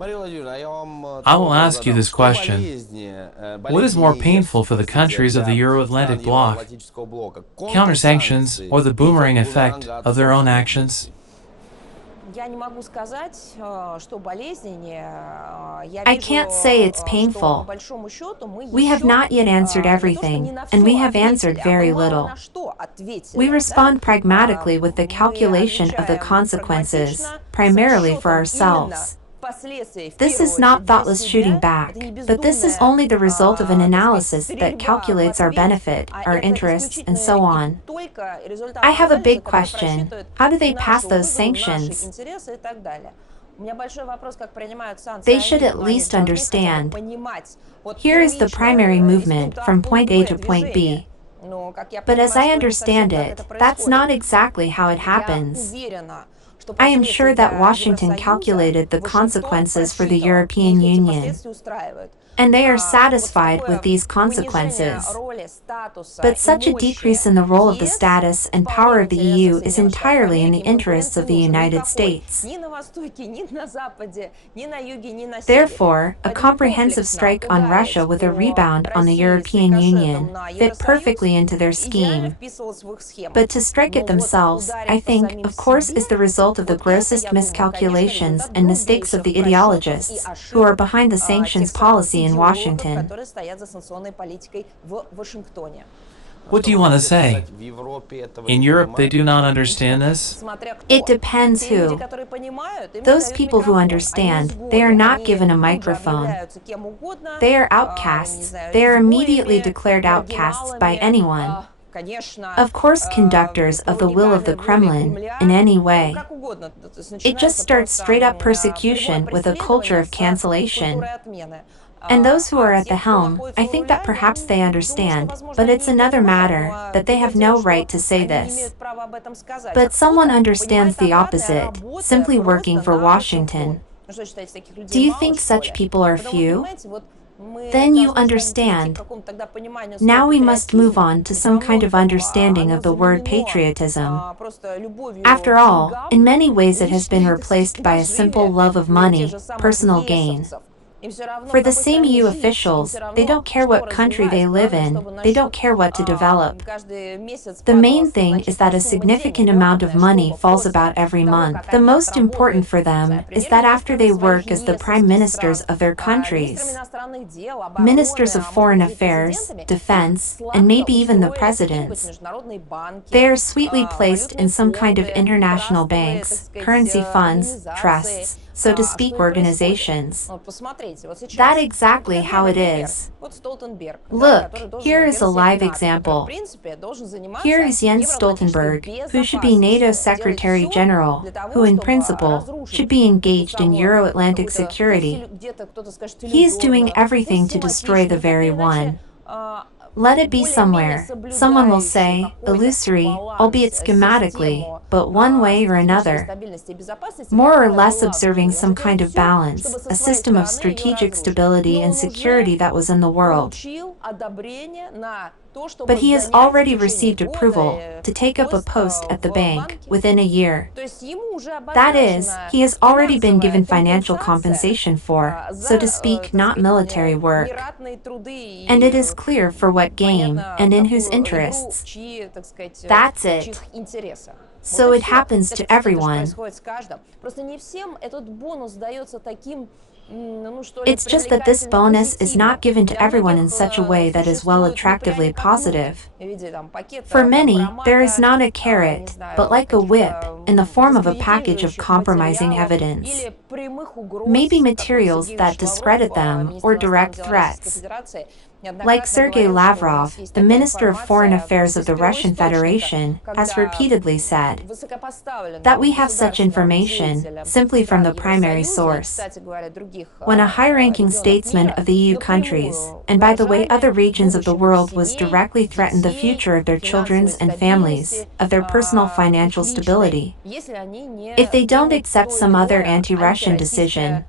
I will ask you this question. What is more painful for the countries of the Euro-Atlantic Bloc, counter-sanctions or the boomerang effect of their own actions? I can't say it's painful. We have not yet answered everything, and we have answered very little. We respond pragmatically with the calculation of the consequences, primarily for ourselves. This is not thoughtless shooting back, but this is only the result of an analysis that calculates our benefit, our interests, and so on. I have a big question. How do they pass those sanctions? They should at least understand. Here is the primary movement from point A to point B. But as I understand it, that's not exactly how it happens. I am sure that Washington calculated the consequences for the European Union, and they are satisfied with these consequences. But such a decrease in the role of the status and power of the EU is entirely in the interests of the United States. Therefore, a comprehensive strike on Russia with a rebound on the European Union fit perfectly into their scheme. But to strike it themselves, I think, of course, is the result of the grossest miscalculations and mistakes of the ideologists who are behind the sanctions policy in Washington. What do you want to say? In Europe, they do not understand this? It depends who. Those people who understand, they are not given a microphone. They are outcasts. They are immediately declared outcasts by anyone. Of course, conductors of the will of the Kremlin, in any way. It just starts straight-up persecution with a culture of cancellation. And those who are at the helm, I think that perhaps they understand, but it's another matter, that they have no right to say this. But someone understands the opposite, simply working for Washington. Do you think such people are few? Then you understand. Now we must move on to some kind of understanding of the word patriotism. After all, in many ways it has been replaced by a simple love of money, personal gain. For the same EU officials, they don't care what country they live in, they don't care what to develop. The main thing is that a significant amount of money falls about every month. The most important for them is that after they work as the prime ministers of their countries, ministers of foreign affairs, defense, and maybe even the presidents, they are sweetly placed in some kind of international banks, currency funds, trusts, so to speak, organizations. That's exactly how it is. Look, here is a live example. Here is Jens Stoltenberg, who should be NATO Secretary General, who in principle should be engaged in Euro-Atlantic security. He is doing everything to destroy the very one. Let it be somewhere. Someone will say, illusory, albeit schematically, but one way or another. More or less observing some kind of balance, a system of strategic stability and security that was in the world. But he has already received approval to take up a post at the bank within a year. That is, he has already been given financial compensation for, so to speak, not military work. And it is clear for what game and in whose interests. That's it. So it happens to everyone. It's just that this bonus is not given to everyone in such a way that is well attractively positive. For many, there is not a carrot, but like a whip, in the form of a package of compromising evidence. Maybe materials that discredit them, or direct threats. Like Sergei Lavrov, the Minister of Foreign Affairs of the Russian Federation, has repeatedly said that we have such information simply from the primary source. When a high-ranking statesman of the EU countries, and by the way other regions of the world, was directly threatened the future of their children's and families, of their personal financial stability, if they don't accept some other anti-Russian decision,